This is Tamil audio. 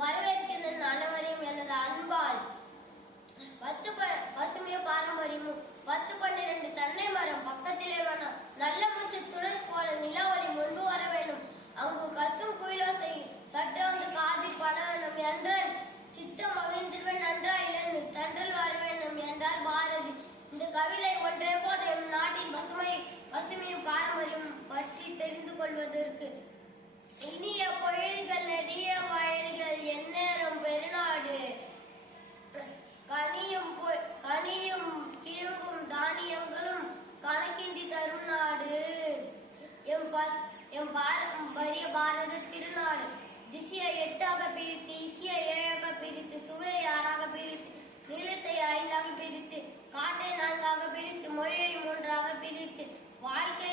வரவேற்கின்ற அனைவரையும் எனது அன்பால் பத்து ப- பசுமைய பாரம்பரியமும் பத்து பன்னிரண்டு தென்னை மரம் பக்கத்திலே வேணும் நல்ல முச்சு துணை போல நிலவொளி முன்பு வர வேண்டும். அங்கு கத்தும் குயிலோசை சற்று வந்து காதில் பட வேண்டும் என்றால் சித்தம் மகிழ்ந்திருவன் நன்றா இழந்து தன்றல் வர வேண்டும் என்றார் பாரதி. இந்த கவிதை ஒன்றே போது எம் நாட்டின் பசுமை பசுமையும் பாரம்பரியம் பற்றி தெரிந்து கொள்வதற்கு இனிய பொழில்கள் திசையை எட்டாக பிரித்து இசையை ஏழாக பிரித்து சுவையை ஆறாக பிரித்து நிலத்தை ஐந்தாக பிரித்து காற்றை நான்காக பிரித்து மொழியை மூன்றாக பிரித்து வாழ்க்கை